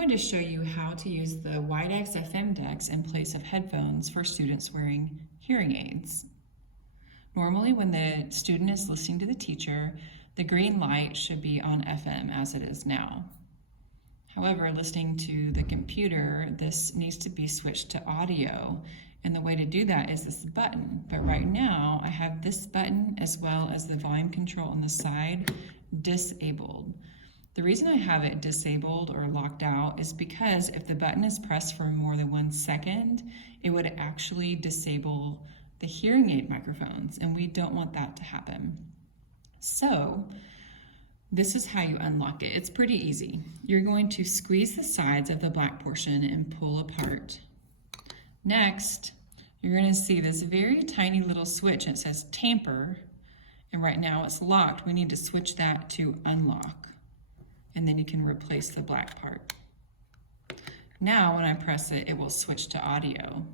going to show you how to use the Widex FM-Dex in place of headphones for students wearing hearing aids. Normally, when the student is listening to the teacher, the green light should be on FM as it is now. However, listening to the computer, this needs to be switched to audio, and the way to do that is this button. But right now, I have this button as well as the volume control on the side disabled. The reason I have it disabled or locked out is because if the button is pressed for more than 1 second, it would actually disable the hearing aid microphones, and we don't want that to happen. So this is how you unlock it. It's pretty easy. You're going to squeeze the sides of the black portion and pull apart. Next, you're going to see this very tiny little switch. It says tamper, and right now it's locked. We need to switch that to unlock, and then you can replace the black part. Now when I press it, it will switch to audio.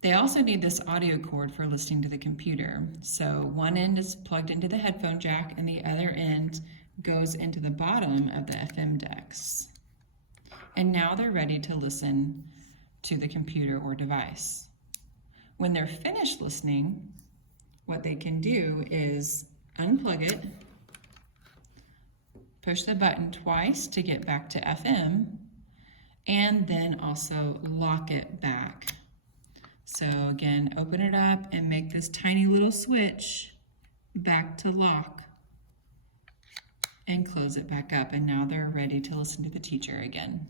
They also need this audio cord for listening to the computer. So one end is plugged into the headphone jack and the other end goes into the bottom of the FM-Dex. And now they're ready to listen to the computer or device. When they're finished listening, what they can do is unplug it, push the button twice to get back to FM, and then also lock it back. So again, open it up and make this tiny little switch back to lock and close it back up. And now they're ready to listen to the teacher again.